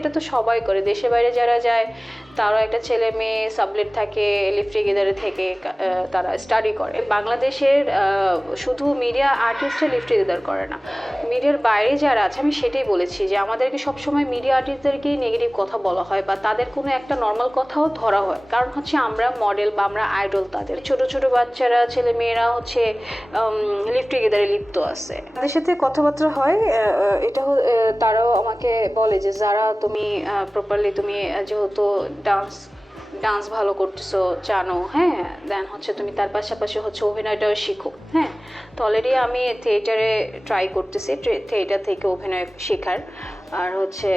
এটা তো সবাই করে। দেশে বাইরে যারা যায়, তারও একটা ছেলে মেয়ে সাবলেট থাকে লিফট টুগেদারে থেকে তারা স্টাডি করে। বাংলাদেশের শুধু মিডিয়া আর্টিস্টরা লিফট টুগেদার করে না। মিডিয়ার বাইরে যারা আছে, আমি সেটাই বলেছি যে আমাদেরকে সবসময় মিডিয়া আর্টিস্টদেরকেই নেগেটিভ কথা বলা হয় বা তাদের কোনো একটা নর্মাল কথাও ধরা হয়। কারণ হচ্ছে আমরা মডেল বা আমরা আইডল তাদের। ছোট ছোট বাচ্চারা, ছেলে মেয়েরা হচ্ছে লিফট টুগেদারে লিপ্ত আছে। তাদের সাথে কথাবার্তা হয় এটা তারাও আমাকে বলে যে যারা তুমি প্রপারলি তুমি যেহেতু ডান্স ডান্স ভালো করতেছো, জানো হ্যাঁ? দেন হচ্ছে তুমি তার পাশাপাশি হচ্ছে অভিনয়টাও শিখো হ্যাঁ? তো অলরেডি আমি থিয়েটারে ট্রাই করতেছি থিয়েটার থেকে অভিনয় শেখার। আর হচ্ছে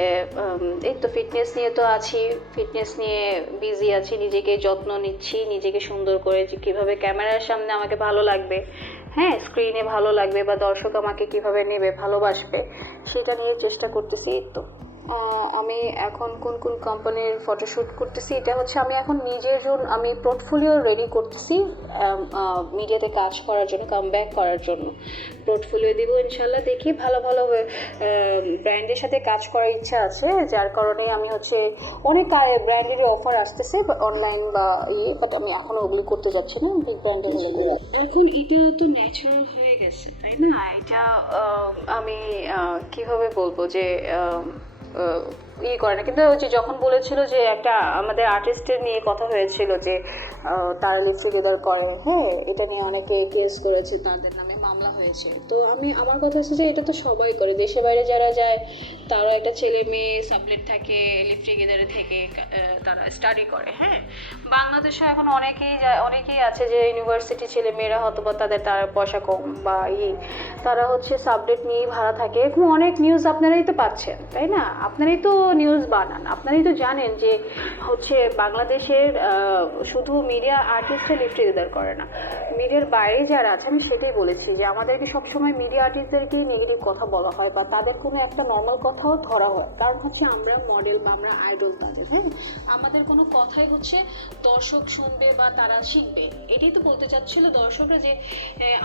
এই তো ফিটনেস নিয়ে তো আছি ফিটনেস নিয়ে বিজি আছি, নিজেকে যত্ন নিচ্ছি, নিজেকে সুন্দর করে কীভাবে ক্যামেরার সামনে আমাকে ভালো লাগবে হ্যাঁ? স্ক্রিনে ভালো লাগবে বা দর্শক আমাকে কীভাবে নেবে, ভালোবাসবে, সেটা নিয়ে চেষ্টা করতেছি তো। আমি এখন কোন কোন কোম্পানির ফটোশ্যুট করতেছি এটা হচ্ছে আমি এখন নিজের জন্য আমি পোর্টফোলিও রেডি করতেছি মিডিয়াতে কাজ করার জন্য কাম ব্যাক করার জন্য। পোর্টফোলিও দিব ইনশাল্লাহ দেখি ভালো ভালো ব্র্যান্ডের সাথে কাজ করার ইচ্ছা আছে যার কারণে আমি হচ্ছে অনেক ব্র্যান্ডেরই অফার আসতেছে অনলাইন বা ইয়ে বাট আমি এখনও ওগুলো করতে যাচ্ছি না বিগ ব্র্যান্ডের এখন এটা তো ন্যাচারাল হয়ে গেছে তাই না? এটা আমি কীভাবে বলব যে আহ, ইয়ে করে না। কিন্তু যে যখন বলেছিল যে একটা আমাদের আর্টিস্টের নিয়ে কথা হয়েছিল যে তারা লিপ টুগেদার করে হ্যাঁ এটা নিয়ে অনেকে কেস করেছে তাদের নামে মামলা হয়েছে। তো আমি আমার কথা হচ্ছে যে এটা তো সবাই করে। দেশে বাইরে যারা যায় তারও একটা ছেলে মেয়ে সাবলেট থাকে লিপ টুগেদারে থেকে তারা স্টাডি করে হ্যাঁ। বাংলাদেশে এখন অনেকেই যায় অনেকেই আছে যে ইউনিভার্সিটি ছেলে মেয়েরা হয়তো বা তাদের তার পয়সা কম বা ই তারা হচ্ছে সাবজেক্ট নিয়েই ভাড়া থাকে। এরকম অনেক নিউজ আপনারাই তো পাচ্ছেন তাই না? আপনারাই তো নিউজ বানান। আপনারাই তো জানেন যে হচ্ছে বাংলাদেশের শুধু মিডিয়া আর্টিস্টরা লিফট টুগেদার করে না। মিডিয়ার বাইরে যারা আছে, আমি সেটাই বলেছি যে আমাদেরকে সবসময় মিডিয়া আর্টিস্টদেরকেই নেগেটিভ কথা বলা হয় বা তাদের কোনো একটা নর্মাল কথাও ধরা হয়। কারণ হচ্ছে আমরা মডেল বা আমরা আইডল তাদের হ্যাঁ? আমাদের কোনো কথাই হচ্ছে দর্শক শুনবে বা তারা শিখবে। এটাই তো বলতে চাচ্ছিল দর্শকরা যে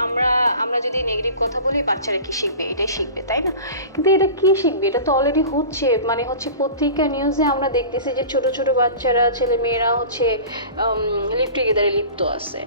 আমরা আমরা যদি নেগেটিভ কথা বলি, বাচ্চারা কি শিখবে? এটাই শিখবে, তাই না? কিন্তু এটা কি শিখবে? এটা তো অলরেডি হচ্ছে। মানে হচ্ছে পত্রিকা নিউজে আমরা দেখতেছি যে ছোট ছোট বাচ্চারা ছেলে মেয়েরা হচ্ছে লিপ টুগেদারে লিপ্ত আছে।